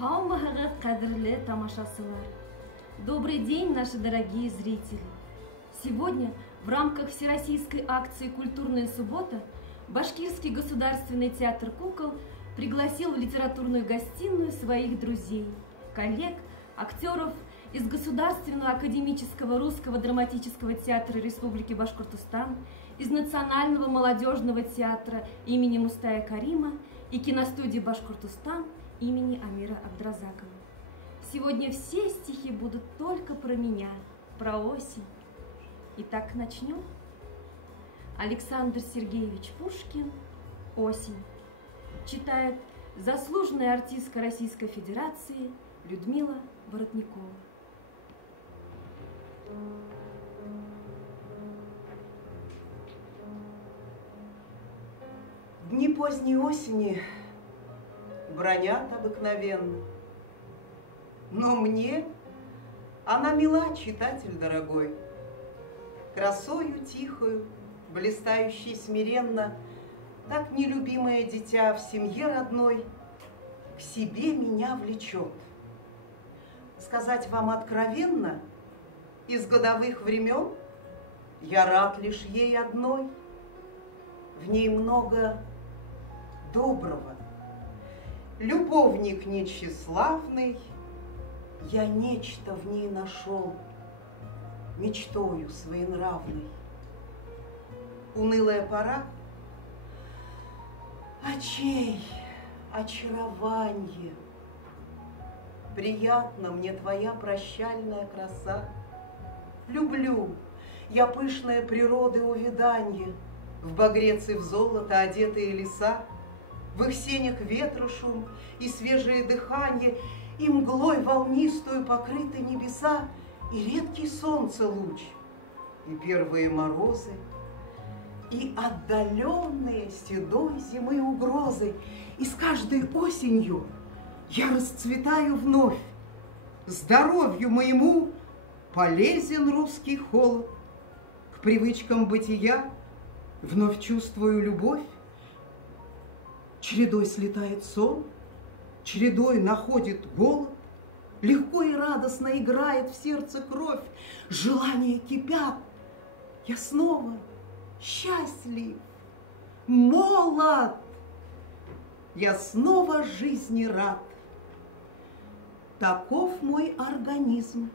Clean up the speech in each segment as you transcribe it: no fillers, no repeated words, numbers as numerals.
Хаумахага кадрле тамашасылар. Добрый день, наши дорогие зрители! Сегодня в рамках всероссийской акции «Культурная суббота» Башкирский государственный театр кукол пригласил в литературную гостиную своих друзей, коллег, актеров из Государственного академического русского драматического театра Республики Башкортостан, из Национального молодежного театра имени Мустая Карима и киностудии «Башкортостан» имени Амира Абдразакова. Сегодня все стихи будут только про меня, про осень. Итак, начнем. Александр Сергеевич Пушкин «Осень». Читает заслуженная артистка Российской Федерации Людмила Воротникова. Дни поздней осени бронят обыкновенно, но мне она мила, читатель дорогой. Красою тихою, блистающей смиренно, так нелюбимое дитя в семье родной к себе меня влечет. Сказать вам откровенно, из годовых времен я рад лишь ей одной. В ней много доброго. Любовник нечиславный, я нечто в ней нашел, мечтою своенравной. Унылая пора, очей очарование. Приятна мне твоя прощальная краса. Люблю я пышное природы увиданье, в багрец и в золото одетые леса, в их сенях ветра шум и свежее дыханье, и мглой волнистую покрыты небеса, и редкий солнце луч, и первые морозы, и отдаленные седой зимы угрозы. И с каждой осенью я расцветаю вновь. Здоровью моему полезен русский холод. К привычкам бытия вновь чувствую любовь. Чередой слетает сон, чередой находит голод. Легко и радостно играет в сердце кровь. Желания кипят. Я снова счастлив, молод. Я снова жизни рад. Таков мой организм.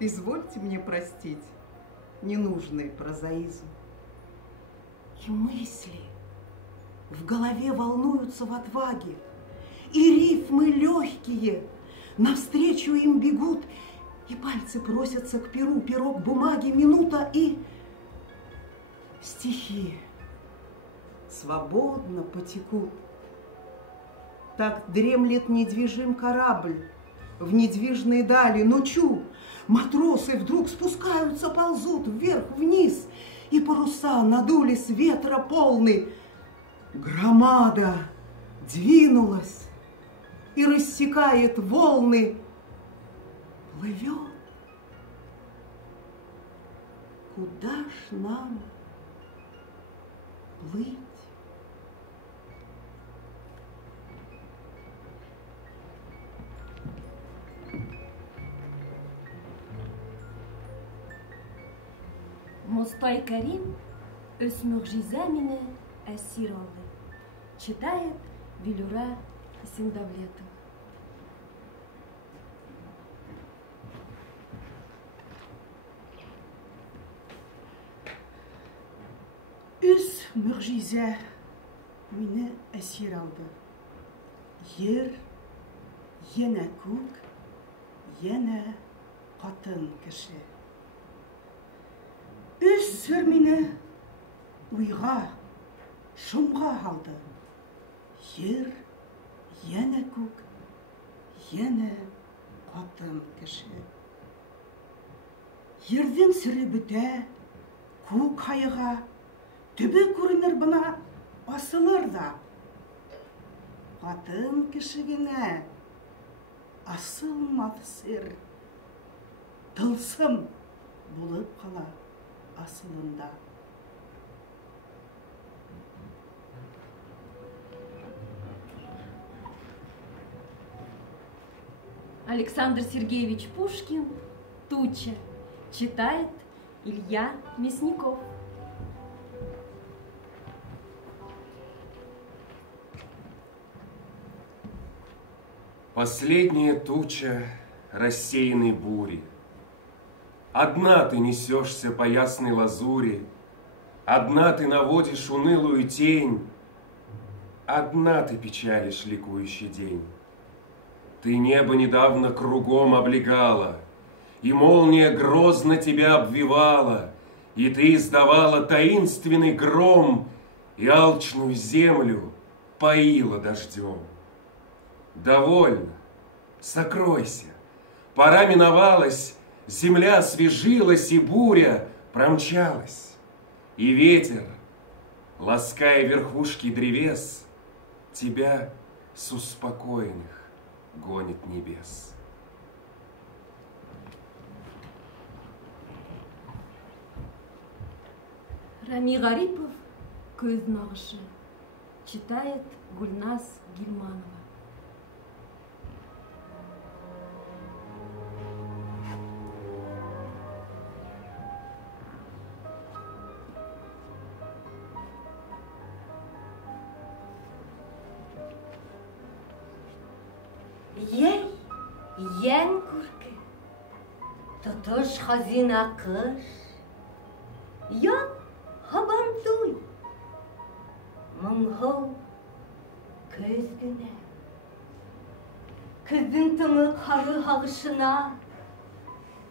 Извольте мне простить ненужный прозаизм. И мысли в голове волнуются в отваге, и рифмы легкие навстречу им бегут, и пальцы просятся к перу, пирог бумаги, минута, и стихи свободно потекут. Так дремлет недвижим корабль в недвижной дали, но чу, матросы вдруг спускаются, ползут вверх-вниз, и паруса надулись ветра полны. Громада двинулась и рассекает волны, плывет. Куда ж нам плыть? Мустай Карим Өсмүр Жизамина Асир алды. Читает Велюра Исендавлетова. Үс мөржизә мине әсир алды. Ер, янә күк, янә катын кеше. Үс сөр мине уйга, шомга алды. Ер, янә күк, янә катын кеше. Ерден сөрі бітә, күк хайыга, төбе күренер бына асылыр да. Катын кешегенә асылмады сер, тылсым булып кала асылында. Александр Сергеевич Пушкин «Туча». Читает Илья Мясников. Последняя туча рассеянной бури. Одна ты несешься по ясной лазури, одна ты наводишь унылую тень, одна ты печалишь ликующий день. Ты небо недавно кругом облегала, и молния грозно тебя обвивала, и ты издавала таинственный гром, и алчную землю поила дождем. Довольно, сокройся, пора миновалась, земля освежилась, и буря промчалась. И ветер, лаская верхушки древес, тебя с успокоенных гонит небес. Рами Гарипов «Көз нағышы». Читает Гульназ Гильманова. Ей, ен күрке, тұтыш хазина қыш, ян хабантуй, мұңғау көз гіне. Күздің тыңы қары хағышына,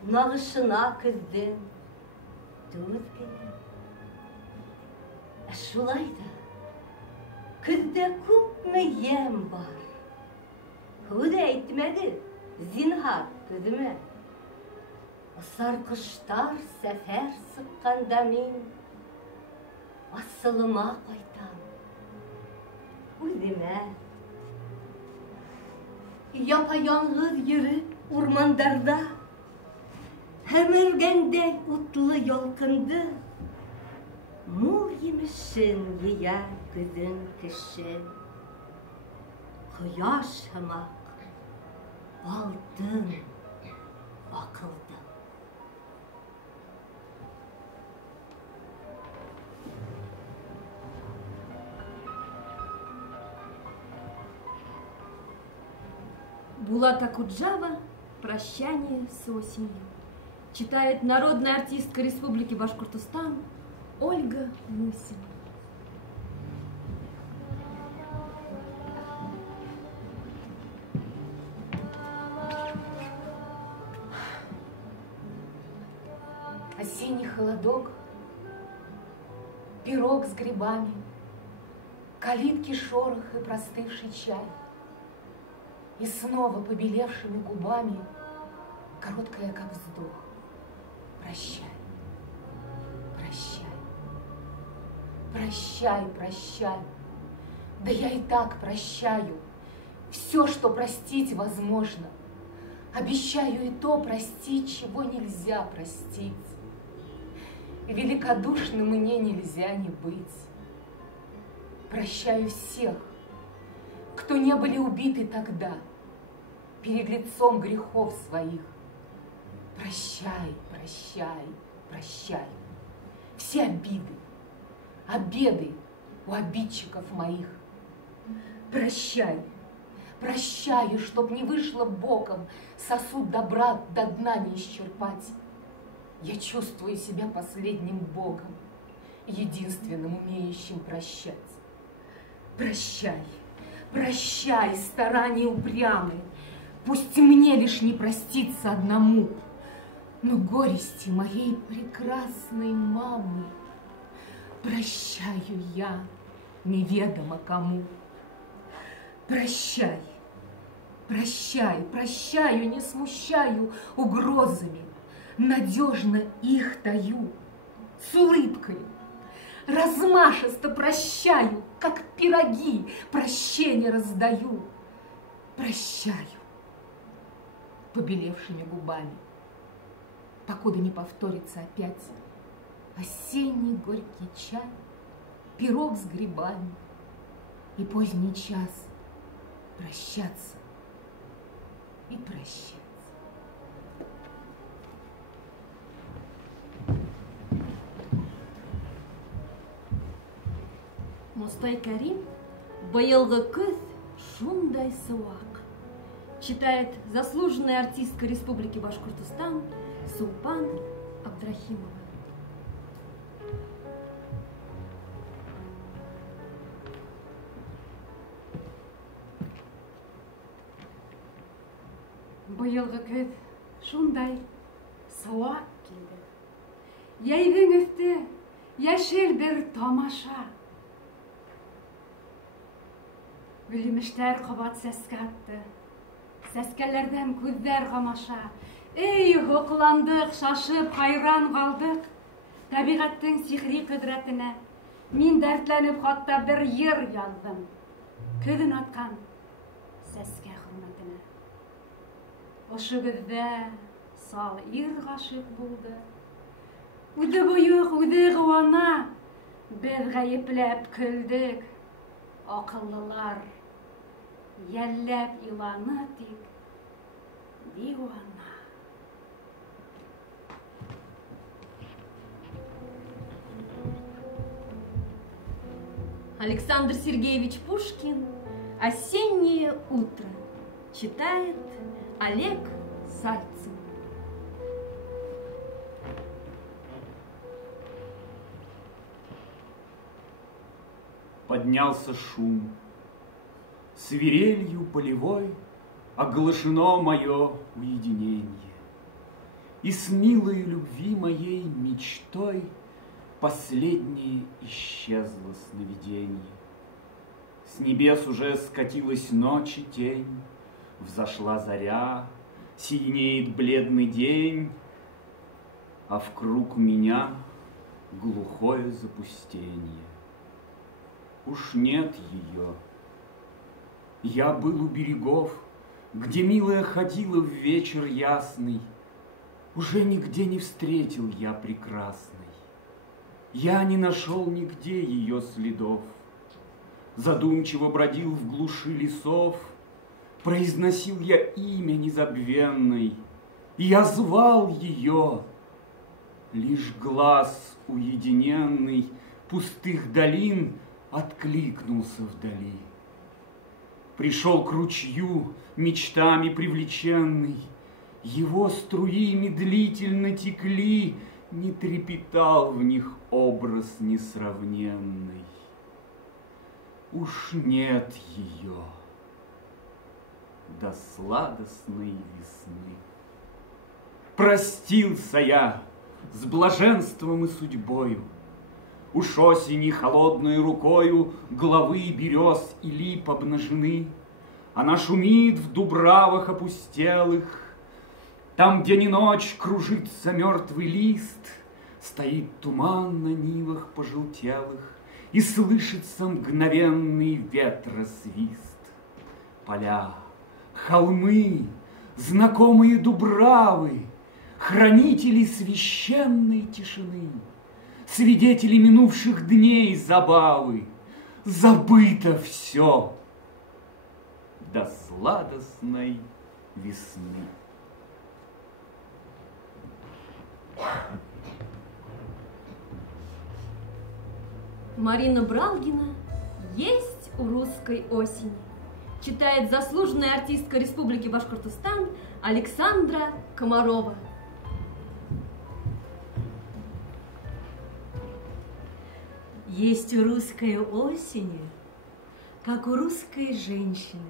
нағышына күздің түз гіне. Шулайды, күзде күпме ем бар. Көді әйтмәді, зинхар көзіме. Сарқыштар сәфәр сыққанда мен асылыма қайтам, өзіме. Япа-яңғыз йөріп урмандарда, әміргәндәй утлы ялқынды, мул емішін ея күзін кіші. Құяш хымақ, алтын, ақылды. Булат Акуджава «Прощание с осенью». Читает народная артистка Республики Башкортостан Ольга Мусина. Осенний холодок, пирог с грибами, калитки шорох и простывший чай. И снова побелевшими губами, короткая как вздох. Прощай, прощай, прощай, прощай. Да я и так прощаю все, что простить возможно. Обещаю и то простить, чего нельзя простить. Великодушным мне нельзя не быть. Прощаю всех, кто не были убиты тогда, перед лицом грехов своих. Прощай, прощай, прощай. Все обиды, обеды у обидчиков моих. Прощай, прощаю, чтоб не вышло боком сосуд добра до дна не исчерпать. Я чувствую себя последним богом, единственным умеющим прощать. Прощай, прощай, старания упрямые, пусть мне лишь не проститься одному, но горести моей прекрасной мамы прощаю я неведомо кому. Прощай, прощай, прощаю, не смущаю угрозами, надежно их таю, с улыбкой, размашисто прощаю, как пироги прощения раздаю. Прощаю побелевшими губами, покуда не повторится опять осенний горький чай, пирог с грибами и поздний час прощаться и прощать. Мостай Карим, «Быйылгы көз шундай суак», читает заслуженная артистка Республики Башкортостан Сулпан Абдрахимова. Быйылгы көз шундай суак килде. Яйдың өсте яшел бер тамаша. Гөлемештәр кабат сәскә атты. Сәскәләрдән күзләр камаша. Эй, хокландык, шашып, хайран калдык. Табигатьнең сихри кудрәтенә. Мин дәртләнеп хатта бер йыр яздым. Көҙөн аткан сәскә хөрмәтенә. Ошо көҙҙә сал ир ғашиҡ булды. Үҙе бойоҡ, үҙе ҡыуана. Беҙ ғәйепләп көлдөк. Аҡыллылар йәлләп иланы тик диуана. Александр Сергеевич Пушкин «Осеннее утро», читает Олег Сальцин. Поднялся шум, свирелью полевой оглашено мое уединенье, и с милой любви моей мечтой последнее исчезло сновиденье. С небес уже скатилась ночи тень, взошла заря, синеет бледный день, а вкруг меня глухое запустение. Уж нет ее. Я был у берегов, где милая ходила в вечер ясный. Уже нигде не встретил я прекрасной. Я не нашел нигде ее следов. Задумчиво бродил в глуши лесов, произносил я имя незабвенной, и я звал ее. Лишь глаз уединенный пустых долин откликнулся вдали. Пришел к ручью, мечтами привлеченный, его струи медлительно текли, не трепетал в них образ несравненный. Уж нет ее до сладостной весны. Простился я с блаженством и судьбою. Уж осени холодной рукою главы берез и лип обнажены. Она шумит в дубравах опустелых. Там, где не ночь, кружится мертвый лист, стоит туман на нивах пожелтелых, и слышится мгновенный ветросвист. Поля, холмы, знакомые дубравы, хранители священной тишины, свидетели минувших дней забавы, забыто все до сладостной весны. Марина Бралгина «Есть у русской осени», читает заслуженная артистка Республики Башкортостан Александра Комарова. Есть у русской осени, как у русской женщины,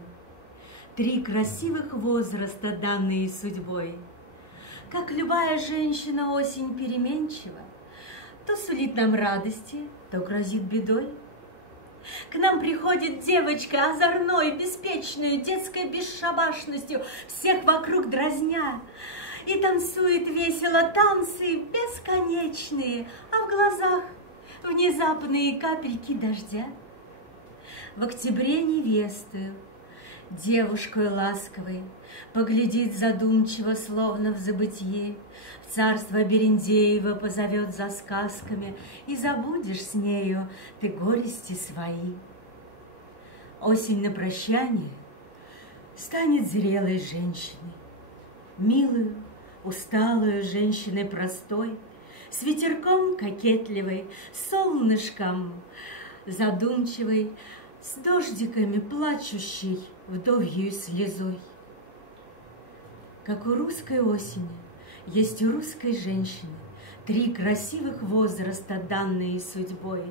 3 красивых возраста, данные судьбой. Как любая женщина, осень переменчива, то сулит нам радости, то грозит бедой. К нам приходит девочка озорной, беспечной, детской бесшабашностью, всех вокруг дразня, и танцует весело танцы бесконечные, а в глазах внезапные капельки дождя. В октябре невестою, девушкой ласковой, поглядит задумчиво, словно в забытье, в царство Берендеева позовет за сказками, и забудешь с нею ты горести свои. Осень на прощание станет зрелой женщиной, милую, усталую женщиной простой, с ветерком кокетливой, с солнышком задумчивой, с дождиками плачущей вдовьей слезой. Как у русской осени есть у русской женщины 3 красивых возраста, данные судьбой.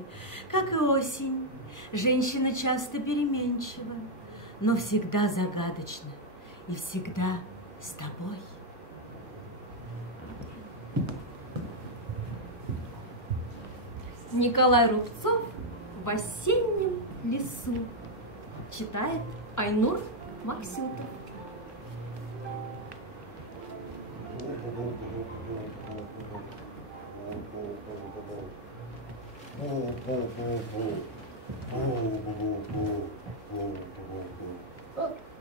Как и осень, женщина часто переменчива, но всегда загадочна и всегда с тобой. Николай Рубцов «В осеннем лесу». Читает Айнур Максютов.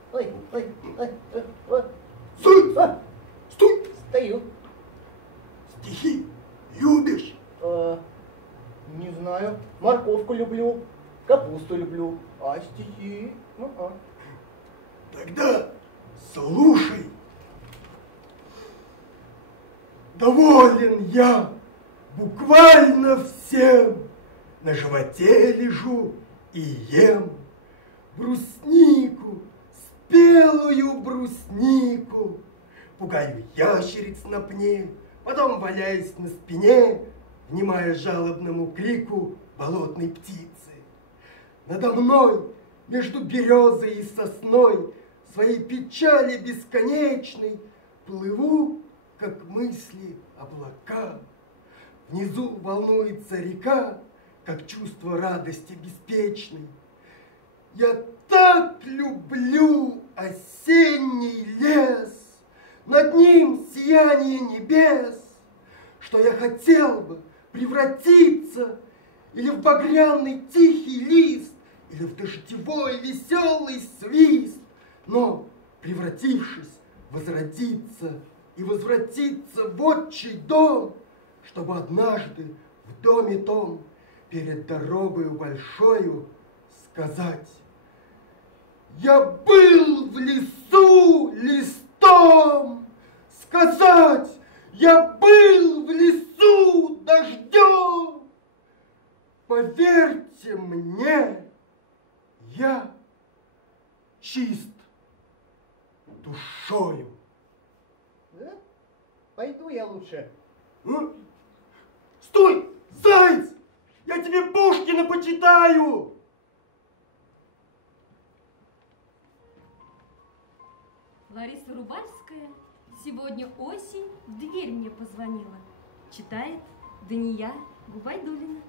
Стой! Стой! Стою. Стихи любишь? Не знаю. Морковку люблю, капусту люблю, а стихи... Тогда слушай. Доволен я буквально всем. На животе лежу и ем бруснику, спелую бруснику. Пугаю ящериц на пне, потом валяюсь на спине, внимая жалобному крику болотной птицы. Надо мной, между березой и сосной, своей печали бесконечной плыву, как мысли облака. Внизу волнуется река, как чувство радости беспечной. Я так люблю осенний лес, над ним сияние небес, что я хотел бы превратиться или в багряный тихий лист, или в дождевой веселый свист, но, превратившись, возродиться и возвратиться в отчий дом, чтобы однажды в доме том перед дорогою большою сказать: я был в лесу листом, сказать: я был в лесу дождем. Поверьте мне, я чист душою. Да? Пойду я лучше. Стой, заяц! Я тебе Пушкина почитаю! Лариса Рубальская «Сегодня осень в дверь мне позвонила». Читает Дания Губайдуллина.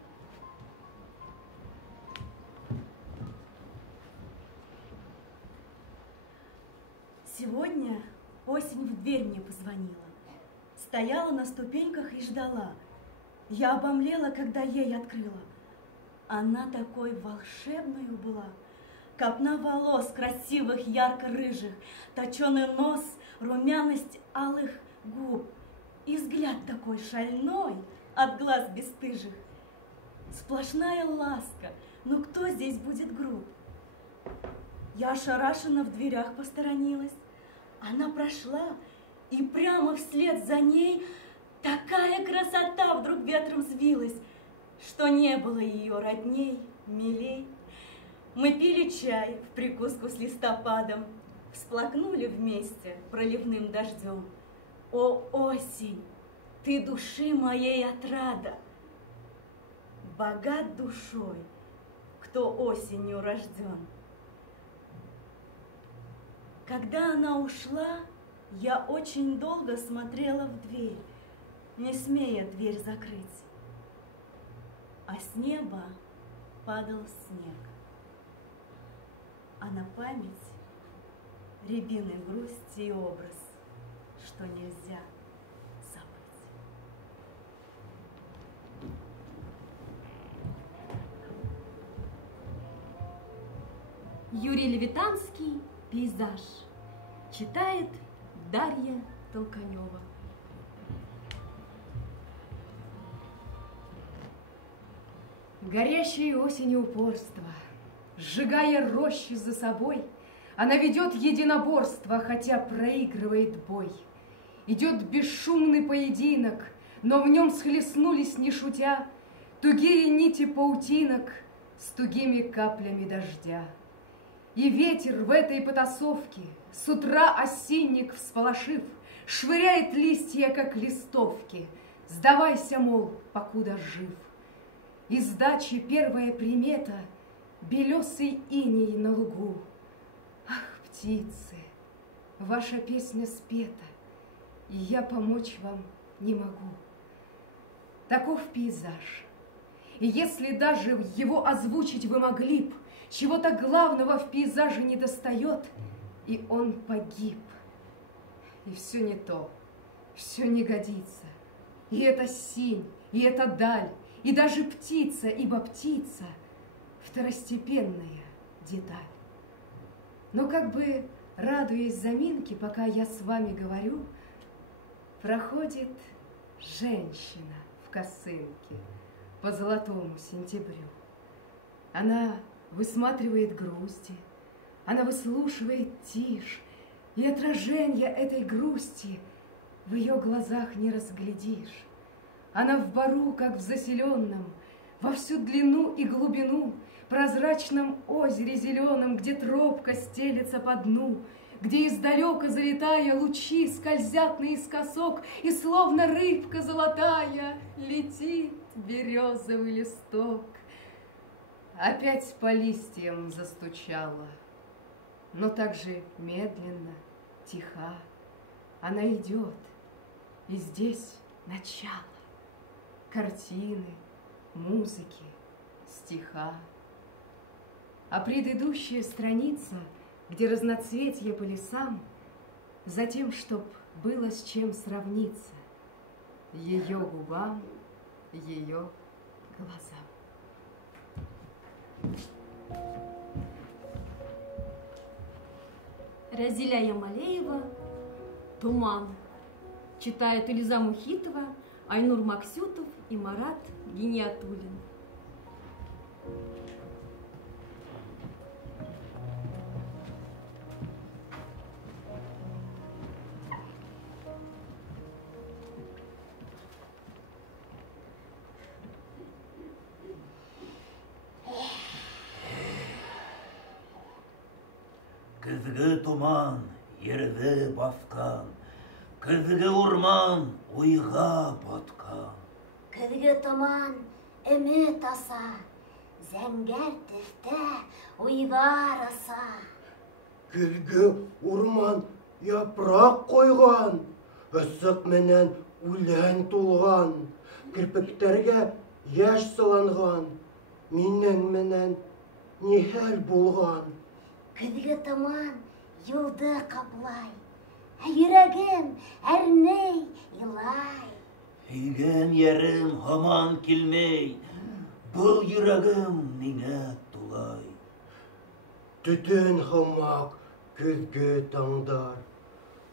Сегодня осень в дверь мне позвонила. Стояла на ступеньках и ждала. Я обомлела, когда ей открыла. Она такой волшебной была. Копна волос красивых, ярко-рыжих, точеный нос, румяность алых губ и взгляд такой шальной от глаз бесстыжих. Сплошная ласка, но кто здесь будет груб? Я ошарашенно в дверях посторонилась. Она прошла, и прямо вслед за ней такая красота вдруг ветром взвилась, что не было ее родней, милей. Мы пили чай в прикуску с листопадом, всплакнули вместе проливным дождем. О, осень, ты души моей отрада! Богат душой, кто осенью рожден. Когда она ушла, я очень долго смотрела в дверь, не смея дверь закрыть. А с неба падал снег, а на память рябины грусти и образ, что нельзя забыть. Юрий Левитанский «Пейзаж». Читает Дарья Толканева. Горящее осенью упорство, сжигая рощи за собой, Она ведет единоборство, хотя проигрывает бой. Идет бесшумный поединок, но в нем схлестнулись, не шутя, тугие нити паутинок с тугими каплями дождя. И ветер в этой потасовке, с утра осинник всполошив, швыряет листья, как листовки. Сдавайся, мол, покуда жив. Из дачи первая примета — белесый иней на лугу. Ах, птицы, ваша песня спета, и я помочь вам не могу. Таков пейзаж, и если даже его озвучить вы могли б, чего-то главного в пейзаже недостает, и он погиб. И все не то, все не годится. И это синь, и это даль, и даже птица, ибо птица — второстепенная деталь. Но как бы, радуясь заминке, пока я с вами говорю, проходит женщина в косынке по золотому сентябрю. Она высматривает грусти, она выслушивает тишь, и отражение этой грусти в ее глазах не разглядишь. Она в бару, как в заселенном, во всю длину и глубину, прозрачном озере зеленом, где тропка стелется по дну, где издалека, залетая, лучи скользят наискосок, и словно рыбка золотая летит березовый листок. Опять по листьям застучала, но так же медленно, тиха. Она идет, и здесь начало картины, музыки, стиха. А предыдущая страница, где разноцветье по лесам, за тем, чтоб было с чем сравниться ее губам, ее глазам. Разиля Ямалеева «Туман». Читают Ильза Мухитова, Айнур Максютов и Марат Гиниатуллин. Көзге туман, ерді басқан, көзге урман, ойға батқан. Көзге туман, үміт аса, зәңгәр төстә уйлар аса. Көзге урман япрақ қойған, ысық менен үлән тулған, кірпіктерге яш сыланған, минең менен не хәл булган. Көзге туман юлды каплай, йөрәгем әрней илай. Сөйгән ярым һаман килмәй, бұл йөрәгем миңа тулай. Төтен һымак көзге таңдар,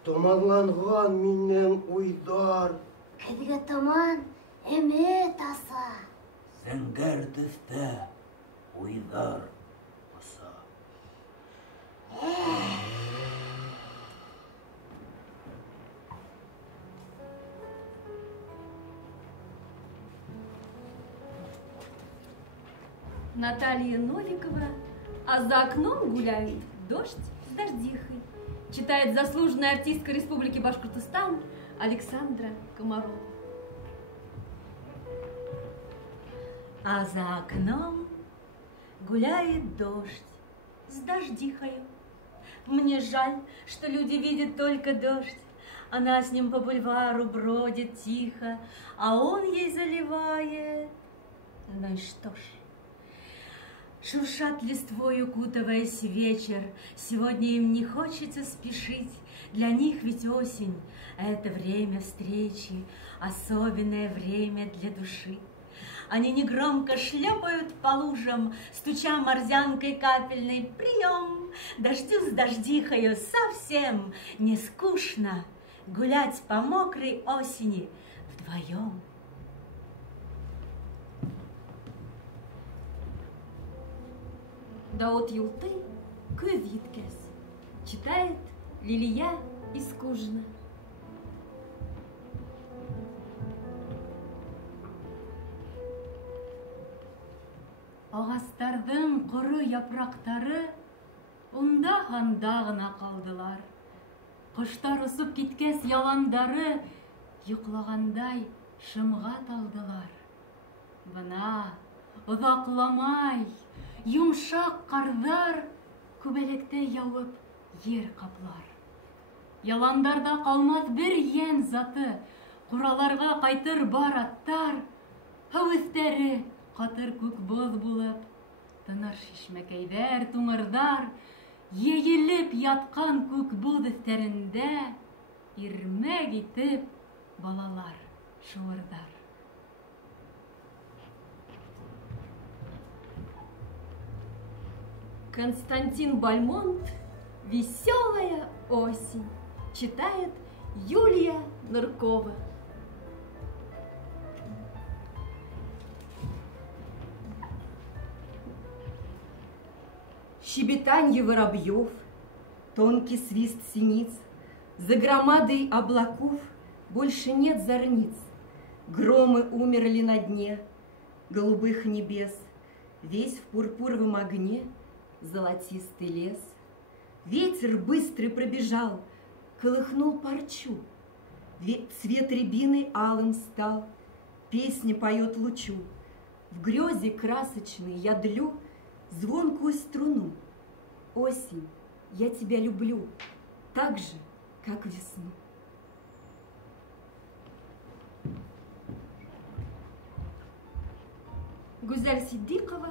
томанланган минең уйдар. Көзге туман өмет аса, Зәңгәр төстә уйдар аса. Наталья Новикова «А за окном гуляет дождь с дождихой». Читает заслуженная артистка Республики Башкортостан Александра Комарова. А за окном гуляет дождь с дождихою. Мне жаль, что люди видят только дождь. Она с ним по бульвару бродит тихо, а он ей заливает. Ну и что ж, шуршат листвой, укутываясь вечер. Сегодня им не хочется спешить. Для них ведь осень — это время встречи, особенное время для души. Они негромко шлепают по лужам, стуча морзянкой капельной. Прием! Дождю с дождихою совсем не скучно гулять по мокрой осени вдвоем. Даот юлты көз еткәс, Читает Лилия Искужина. Ағастардың құры япрақтары онда-ханда ғына қалдылар. Құштар ұсып кеткес яландары йоқлағандай шымға талдылар. Бына ұзақламай, йомшақ қардар көбелектей яуып ер қаплар. Яландарда қалмас бір ен заты, құраларға қайтыр бар аттар, хәуістері қатыр көк боз болып, тыныр шишмекейдер, туңырдар, егіліп ятқан көк боз істерінде, ирмәк етіп балалар шуырдар. Константин Бальмонт «Веселая осень». Читает Юлия Ныркова. Щебетанье воробьев, тонкий свист синиц, за громадой облаков больше нет зорниц. Громы умерли на дне голубых небес, весь в пурпуровом огне золотистый лес. Ветер быстрый пробежал, колыхнул парчу, цвет рябины алым стал, песня поет лучу. В грезе красочной я длю звонкую струну. Осень, я тебя люблю, так же, как весну. Гузаль Сиддикова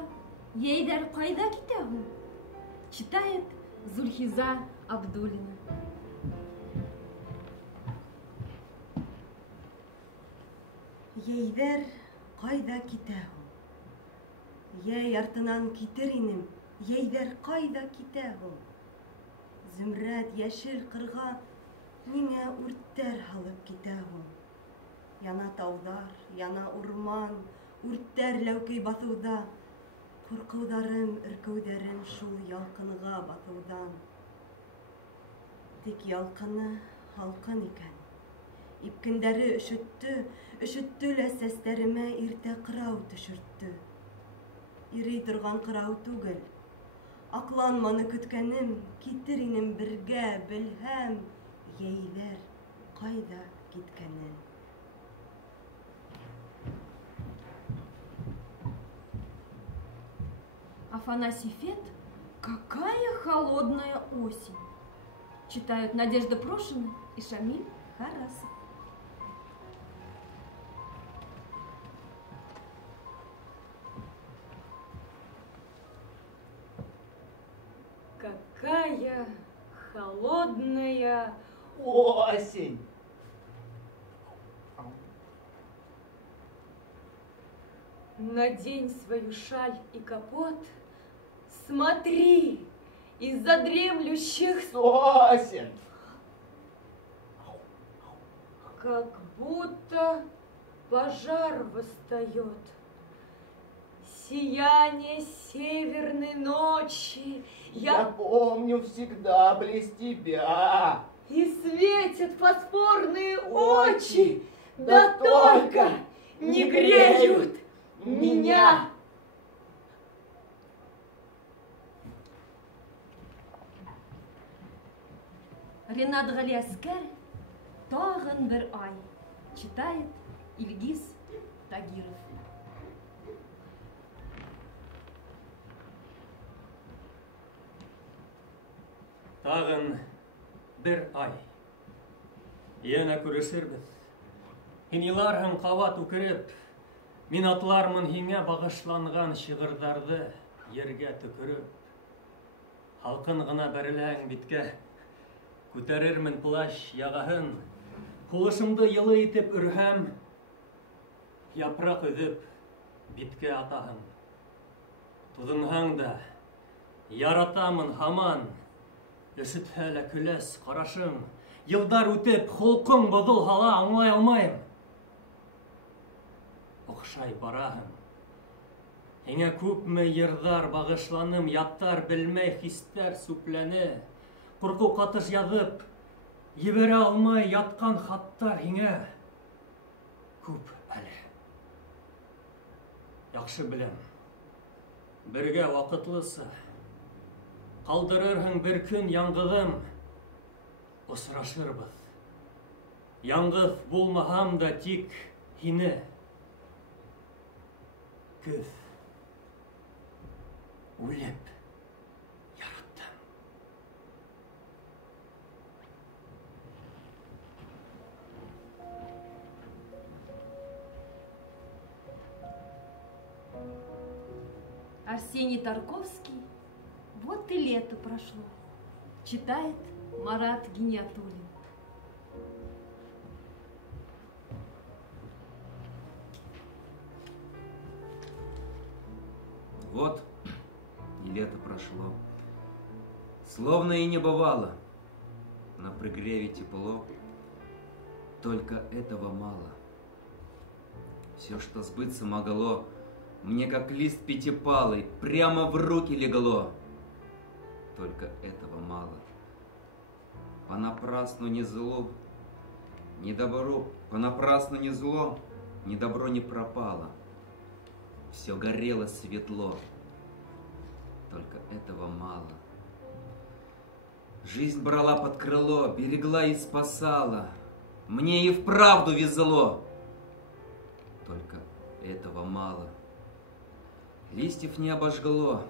«Ейдер қайда кетеді?» Читает Зульхиза Абдулина. Ейдер қайда кетеді? Ей артынан кетер инем, ейдер қайда кетеді? Зүмрәт яшел қырға миңа үрттәр халып кетеді. Яна таудар, яна урман, үрттәр ләукей басуда. Қорқударым, үркеудерім шул ялқынға батудан. Тек ялқыны халқын икән. Ипкендәре өшөттө лә сәстәремә иртә қырау төшөрттө. Ирей торган қырау түгел. Акланманы көткәнем, китер инем бергә белһәм, ейдер кайда киткәнен. Афанасий Фет «Какая холодная осень». Читают Надежда Прошина и Шамиль Харасов. Какая холодная осень! Надень свою шаль и капот, смотри, из-за дремлющих сосен, как будто пожар восстает. Сияние северной ночи я помню всегда близ тебя. И светят фосфорные очи, да только не греют меня. Ренат Галиаскер «Тагын бер ай». Читает Ильгиз Тагиров. Тагын бер ай. Яна күрешербез. Һин еларһың кабат үкереп, мин атлармын һиңә багышланган шигырьләрне ергә төкереп. Халкын гына бәреләң биткә, күтәрермен плащ ягаһын, кулышымды йылы итеп өрһәм, япрак өҙөп биткә атаһың. Тудынһаң да, яратамын һаман, өшөтһә лә көләс ҡарашың, йылдар үтеп, холҡоң боҙолһа ла аңлай алмайым. Оҡшай бараһың. Һиңә күпме йырҙар бағышланым, яттар белмәй хистәр сүпләне. ҡурҡыу ҡатыш яҙып, ебәрә алмай ятҡан хаттар һиңә күп әле. Яҡшы беләм, бергә ваҡытлыса ҡалдырырһың бер көн яңғыҙым, осрашырбыҙ. Яңғыҙ булмаһам да тик һине, көҙ, үлеп яраттым. Арсений Тарковский «Вот и лето прошло». Читает Марат Гиниатуллин. Вот и лето прошло, словно и не бывало. На пригреве тепло, только этого мало. Все, что сбыться могло, мне как лист пятипалый прямо в руки легло. Только этого мало. Понапрасну не зло, ни добро, понапрасну не зло, ни добро не пропало. Все горело светло, только этого мало. Жизнь брала под крыло, берегла и спасала. Мне и вправду везло, только этого мало. Листьев не обожгло,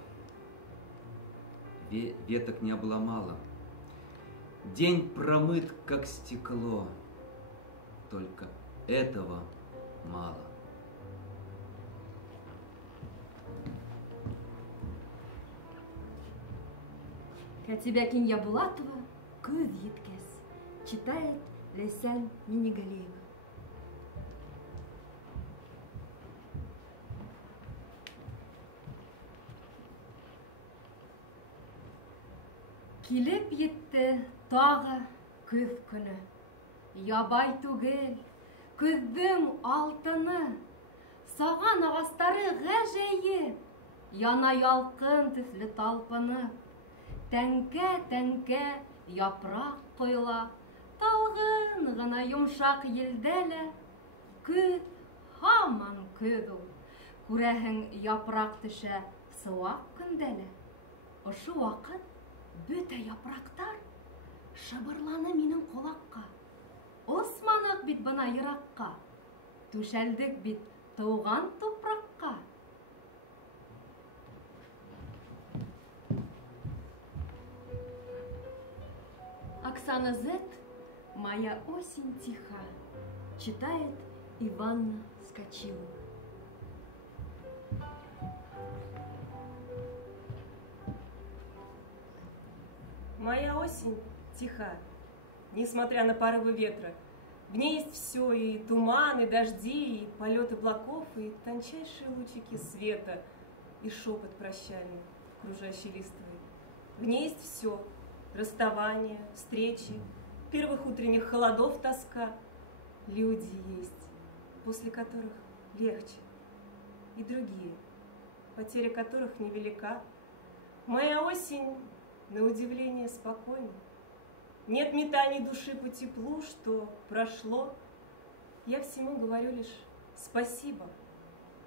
веток не обломало. День промыт, как стекло, только этого мало. Катибя Киньябулатова «Көҙ еткәс». Читает Ләйсән Минегалиева. Килеп етте тағы көҙ көнө. Ябай түгел, көҙҙең алтыны. Саған ағастары ғәжәйеп, яна ялҡын төҫлө талпыны. Тәңкә-тәңкә япраҡ ҡойола, талғын ғына йомшаҡ елдә лә. Көҙ, һаман көҙ ул. Күрәһең, япраҡ төшә сыуаҡ көндә лә. Ошо ваҡыт бөтә япраҡтар шыбырланы минең ҡолаҡҡа. Османыҡ бит бына йыраҡҡа, түшәлдек бит тыуған тупраҡҡа. Оксана Зет «Моя осень тиха». Читает Иванна Скочилова. Моя осень тиха, несмотря на порывы ветра. В ней есть все, и туман, и дожди, и полет облаков, и тончайшие лучики света, и шепот прощальный, кружащий листвой. В ней есть все. Расставания, встречи, первых утренних холодов тоска. Люди есть, после которых легче. И другие, потеря которых невелика. Моя осень, на удивление, спокойна. Нет метаний души по теплу, что прошло. Я всему говорю лишь спасибо.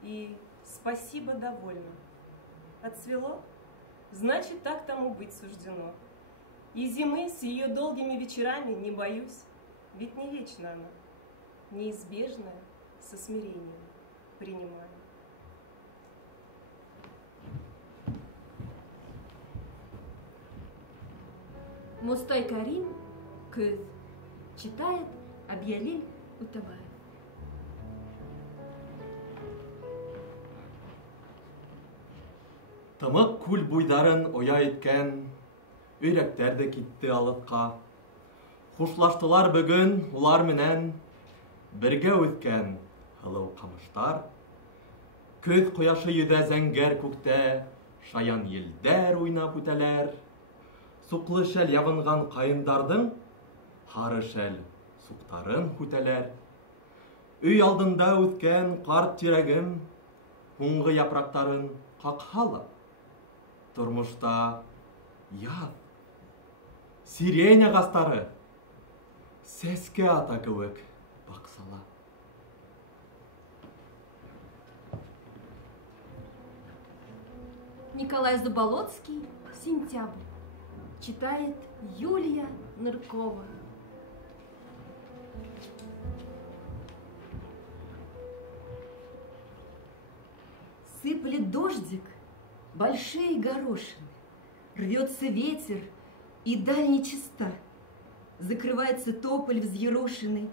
И спасибо довольно. Отцвело? Значит, так тому быть суждено. И зимы с ее долгими вечерами не боюсь, ведь не вечна она, неизбежная, со смирением принимаю. Мустай Карим «Көҙ». Читает Абьялил Утабаев. Тымыҡ күл буйҙарын оя иткән, өйрәктәр ҙә китте алыҫҡа. Хушлаштылар бөгөн улар менән, бергә үҫкән һылыу ҡамыштар. Көҙ ҡояшы йөҙә зәңгәр күктә, шаян елдәр уйнап үтәләр. Суҡлы шәл ябынған ҡайындарҙың, һары шәл суҡтарын һүтәләр. Өй алдында үҫкән ҡарт тирәгем, һуңғы япраҡтарын ҡаҡһа ла, тормошта яҙ, сирень ағастары сәске ата кеуек бақсала. Николай Заболоцкий, «Сентябрь». Читает Юлия Ныркова. Сыплет дождик, большие горошины, рвется ветер, и даль нечиста. Закрывается тополь взъерошенный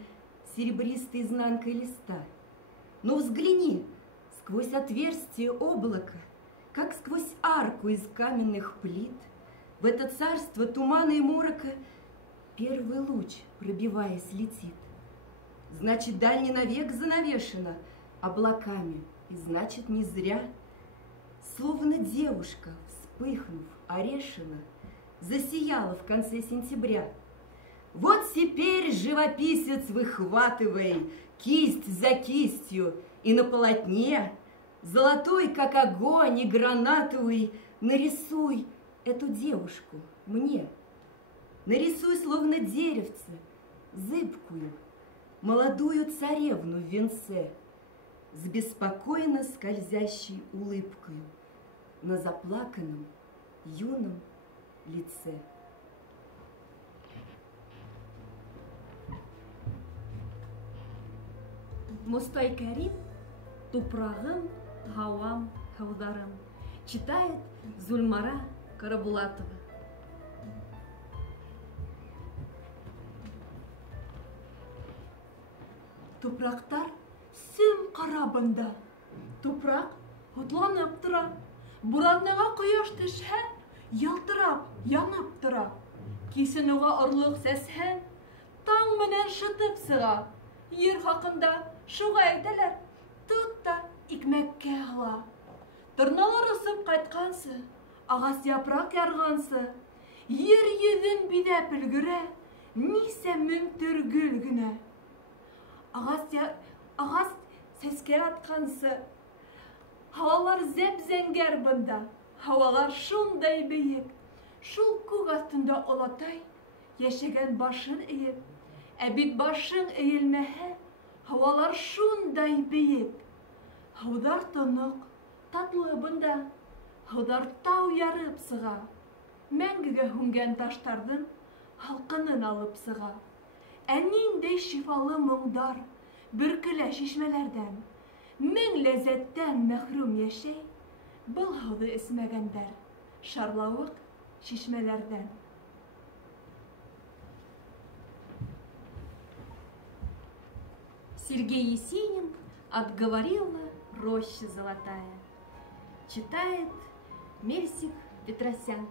серебристой изнанкой листа. Но взгляни, сквозь отверстие облака, как сквозь арку из каменных плит, в это царство тумана и морока первый луч, пробиваясь, летит. Значит, даль не навек занавешена облаками, и значит, не зря. Словно девушка, вспыхнув, орешена, засияла в конце сентября. Вот теперь, живописец, выхватывай кисть за кистью, и на полотне, золотой, как огонь, и гранатовый, нарисуй эту девушку мне. Нарисуй, словно деревце, зыбкую, молодую царевну в венце, с беспокойно скользящей улыбкою на заплаканном юном лице. Мустай Карим, «Тупрағым, һауам, һыуҙарым». Читает Зульмара Карабулатова. Тупрақтар сөм қара бында. Тупрақ һотланып тора. Буранныға ҡояш төшһә, ялтырап, янып тора. Кисен уға орлоҡ сәсһән, таң менән шытып сыға. Ер хаҡында шуға әйтәләр, тот та икмәккә һала. Тырналар осоп ҡайтҡансы, ағас япраҡ ярғансы, ер йөҙөн биҙәп өлгөрә, нисә мең төргөл генә. Ағас сәскә атҡансы, һауалар зәп-зәңгәр бында, һауалар шундай бейек, шул күк аҫтында олатай йәшәгән башын эйеп, ә бит башың эйелмәһә, һауалар шундай бейек. Һыуҙар тоноҡ, татлы бында, һыуҙар тау ярып сыға, мәңгегә һүнгән таштарҙың һалҡынын алып сыға. Ә ниндәй шифалы моңдар бөркөлә шишмәләрҙән, мең ләззәттән мәхрүм йәшәй был һыуҙы эсмәгәндәр шарлауыҡ шишмәләрҙән. Сергей Есенин, «Отговорила роща золотая». Читает Мерсик Петросян.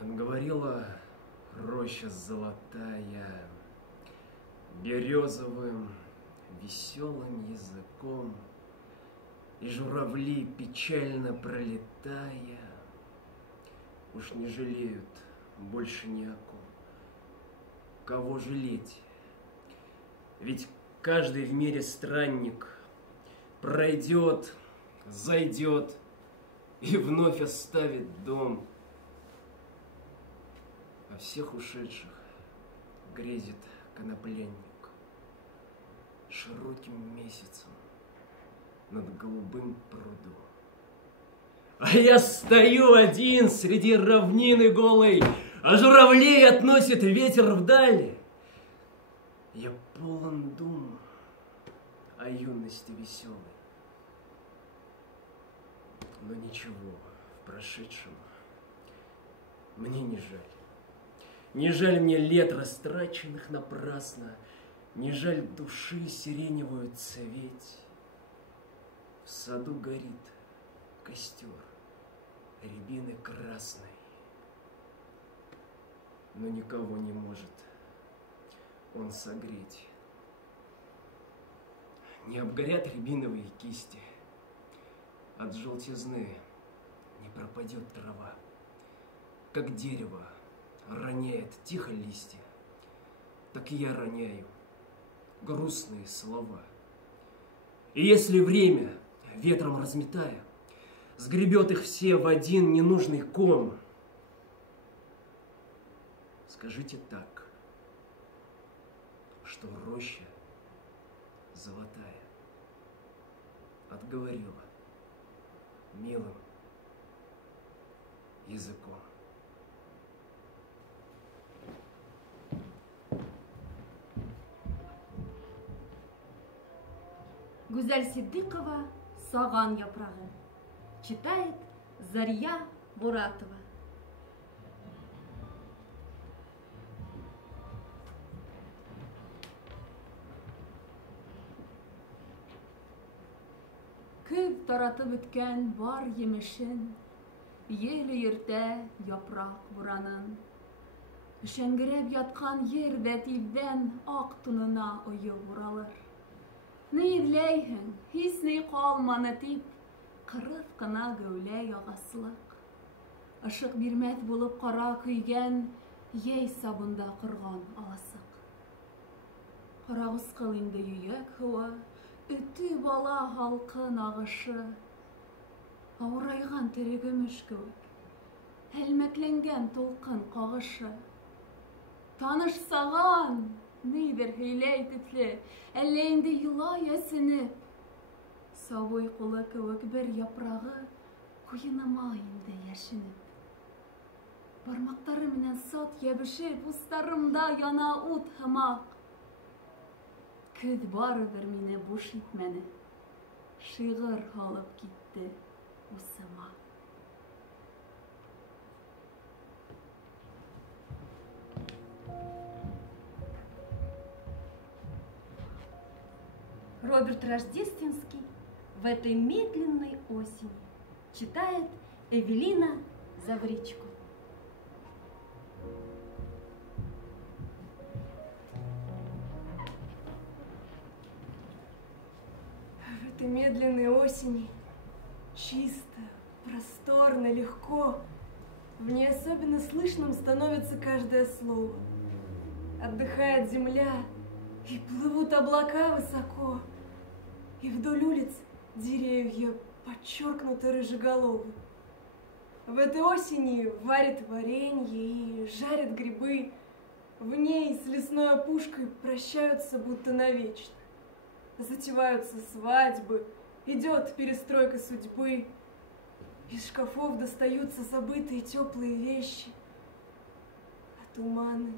Отговорила роща золотая березовым веселым языком, и журавли, печально пролетая, уж не жалеют больше ни о ком. Кого жалеть? Ведь каждый в мире странник пройдет, зайдет и вновь оставит дом. А всех ушедших грезит конопляник широким месяцем над голубым прудом. А я стою один среди равнины голой, а журавлей относит ветер вдаль. Я полон дум о юности веселой. Но ничего в прошедшем мне не жаль. Не жаль мне лет, растраченных напрасно, не жаль души сиреневую цветь. В саду горит костер рябины красной, но никого не может он согреть. Не обгорят рябиновые кисти, от желтизны не пропадет трава, как дерево роняет тихо листья, так я роняю грустные слова. И если время, ветром разметая, сгребет их все в один ненужный ком, скажите так, что роща золотая отговорила милым языком. Гузель Сиддыкова «Саган япрагы». Читает Зарья Буратова. Көз таратып үткән бар емешен, ел йөртә япрак буранын. Üşәнгерәп яткан ердә тиздән ак тунына ойы буралыр. Ни эҙләйһең, һис ни ҡалманы тип, ҡырыҫ ҡына геүлә яғаслыҡ. Ышыҡ бирмәҫ булып ҡара көйгән, йәй сабында ҡорған аласыҡ. Ҡарағусҡыл инде йөйәк һыуы, өтө бала һалҡын ағышы. Ауырайған тере көмөш кеүек, һәлмәкләнгән тулҡын ҡағышы. Таныш саған, ниҙер һөйләй төҫлө, әллә инде йола йәсенеп. Сабый ҡулы кеүек бер япрағы, ҡуйыныма инде йәшенеп. Бармаҡтары менән сат йәбешеп, устарымда яна ут һымаҡ. Көҙ барыбер мине буш итмәне, шиғыр һалып китте усыма. Роберт Рождественский «В этой медленной осени» читает Эвелина Завричко. В этой медленной осени чисто, просторно, легко. В ней особенно слышным становится каждое слово. Отдыхает земля, и плывут облака высоко. И вдоль улиц деревья подчеркнуто рыжеголовы. В этой осени варят варенье и жарят грибы. В ней с лесной опушкой прощаются будто навечно. Затеваются свадьбы, идет перестройка судьбы. Из шкафов достаются забытые теплые вещи. А туманы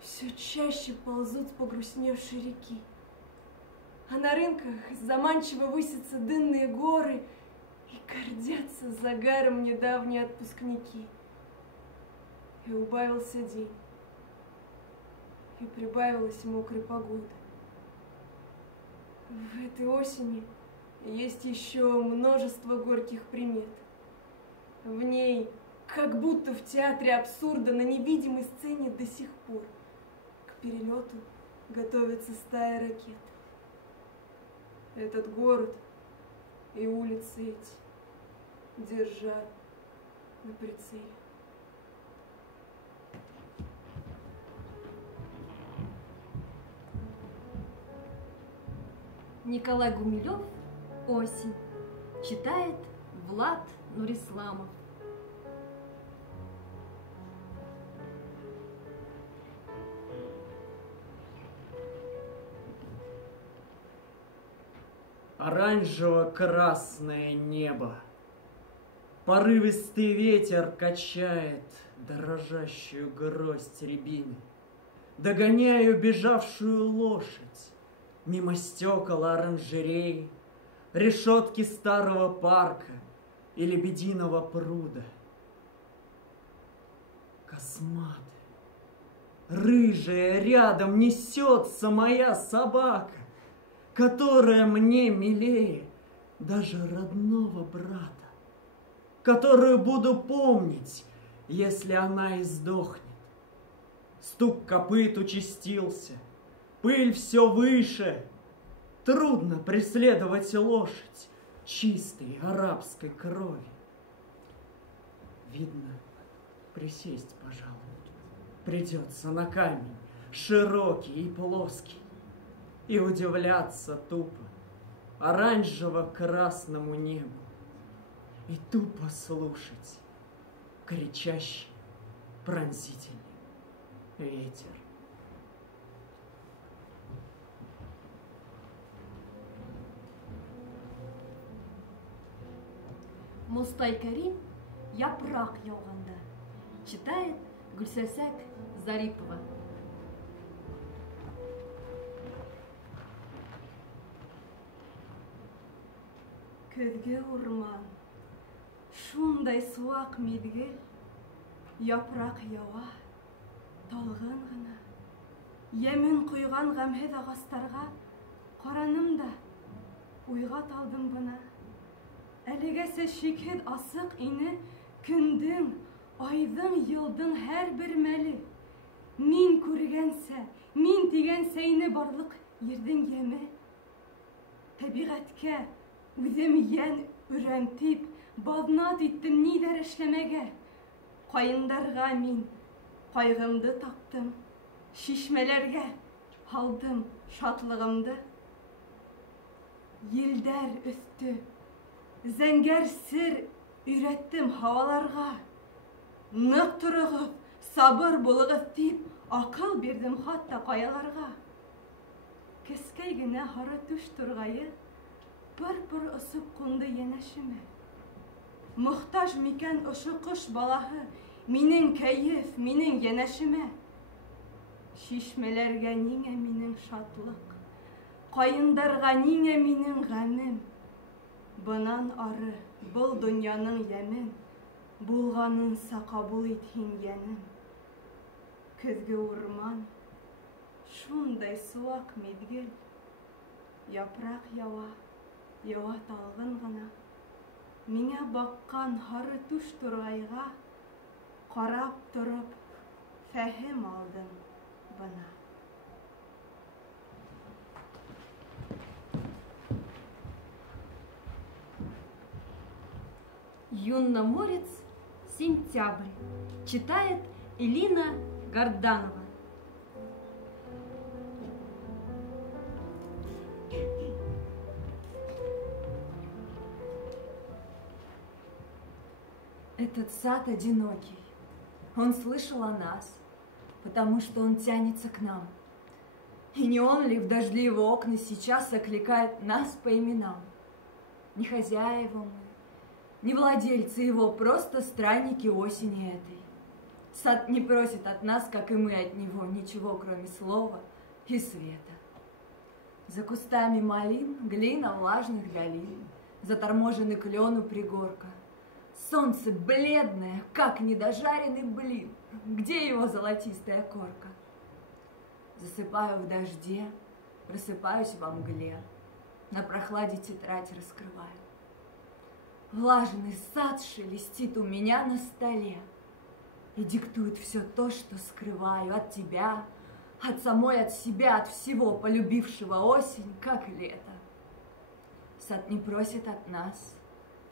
все чаще ползут с погрустневшей реки. А на рынках заманчиво высятся дынные горы и гордятся загаром недавние отпускники. И убавился день, и прибавилась мокрой погода. В этой осени есть еще множество горьких примет. В ней, как будто в театре абсурда, на невидимой сцене до сих пор к перелету готовится стая ракет. Этот город и улицы эти держат на прицеле. Николай Гумилев «Осень» читает Влад Нурисламов. Оранжево-красное небо, порывистый ветер качает дрожащую гроздь рябины. Догоняю бежавшую лошадь мимо стекол оранжерей, решетки старого парка и лебединого пруда. Косматая, рыжая рядом несется моя собака, которая мне милее даже родного брата, которую буду помнить, если она издохнет. Стук копыт участился, пыль все выше. Трудно преследовать лошадь чистой арабской крови. Видно, присесть, пожалуй, придется на камень, широкий и плоский. и удивляться тупо оранжево-красному небу и тупо слушать кричащий пронзительный ветер. Мустай Карим «Япрак яуганда». Читает Гульсесек Зарипова. Көҙгө урман, шундай суаҡ миҙгел, япраҡ яуа, талғын ғына. Йәмен ҡойған ғәмһеҙ ағастарға ҡараным да, уйға талдым бына. Әлегәсә шикһеҙ асыҡ ине көндөң, айҙың, йылдың һәр бер мәле. Мин күргәнсә, мин тигәнсә ине барлыҡ ерҙең йәме. Тәбиғәткә үҙем йән үрәмтип, баҙнат иттем ниҙәр эшләмәгә. Ҡайындарға мин ҡайғымды таптым, шишмәләргә һалдым шатлығымды. Елдәр өҫтө, зәңгәр сер өйрәттем һауаларға. Ныҡ тороғоҙ, сабыр булығыҙ тип, аҡыл бирҙем хатта ҡаяларға. Кескәй генә һары түш турғайы пыр-пыр осоп ҡунды йәнәшемә. Мохтаж микән ошо ҡош балаһы минең кәйеф, минең йәнәшемә? Шишмәләргә ниңә минең шатлыҡ, ҡайындарға ниңә минең ғәмем? Бынан ары был донъяның йәмен булғанынса ҡабул ит һин йәнем. Көҙгө урман, шундай суаҡ миҙгел, япраҡ яуа, яуа талғын ғына. Миңә баҡҡан һары түш турғайға ҡарап тороп фәһем алдым бына. Юнноморец, сентябрь. Читает Элина Горданова. Этот сад одинокий. Он слышал о нас, потому что он тянется к нам. И не он ли в дождливые окна сейчас окликает нас по именам? Не хозяева мы, не владельцы его, просто странники осени этой. Сад не просит от нас, как и мы от него, ничего, кроме слова и света. За кустами малин, глина влажных долин, заторможенный клен у пригорка. Солнце бледное, как недожаренный блин. Где его золотистая корка? Засыпаю в дожде, просыпаюсь во мгле, на прохладе тетрадь раскрываю. Влажный сад шелестит у меня на столе и диктует все то, что скрываю от тебя, от самой, от себя, от всего, полюбившего осень, как лето. Сад не просит от нас,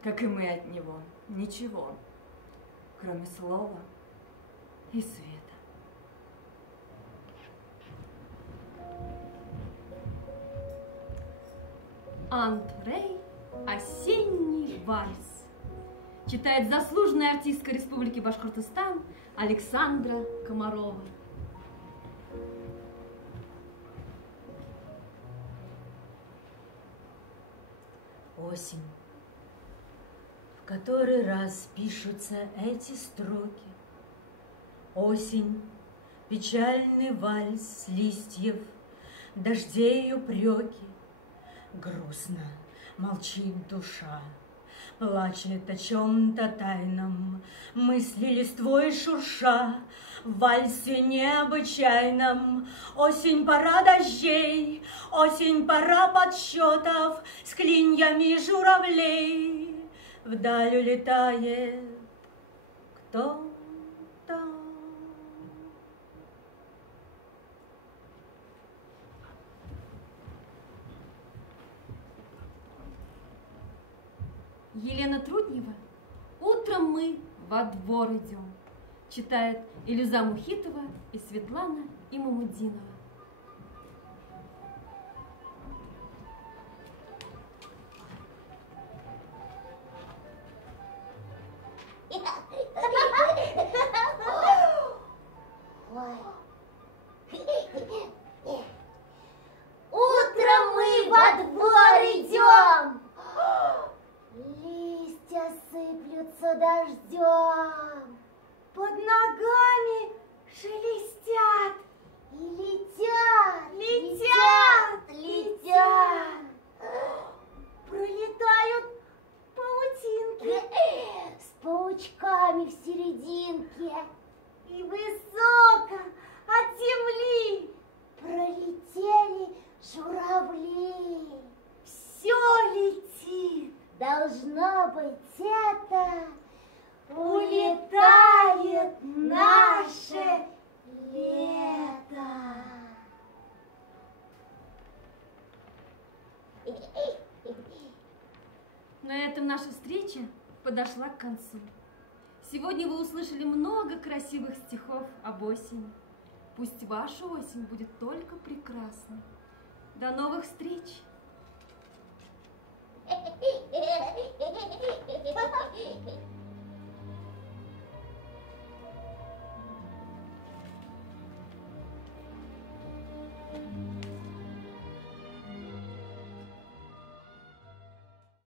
как и мы от него, ничего, кроме слова и света. Антрей «Осенний вальс». Читает заслуженная артистка Республики Башкортостан Александра Комарова. Осень. В который раз пишутся эти строки. Осень, печальный вальс листьев, дождей упреки. Грустно молчит душа, плачет о чем-то тайном, мысли листвой шурша, в вальсе необычайном. Осень, пора дождей, осень, пора подсчетов с клиньями журавлей. Вдаль улетает кто-то. Елена Труднева «Утром мы во двор идем». Читает Илюза Мухитова и Светлана Имамуддинова. Утром мы во двор идем. Листья сыплются дождем. Под ногами шелестят. И летят, летят, летят. Пролетают паутинки с паучками в серединке. И высоко от земли пролетели журавли. Все летит. Должно быть, это улетает наше лето. На этом наша встреча подошла к концу. Сегодня вы услышали много красивых стихов об осени. Пусть ваша осень будет только прекрасной. До новых встреч! Hehehehe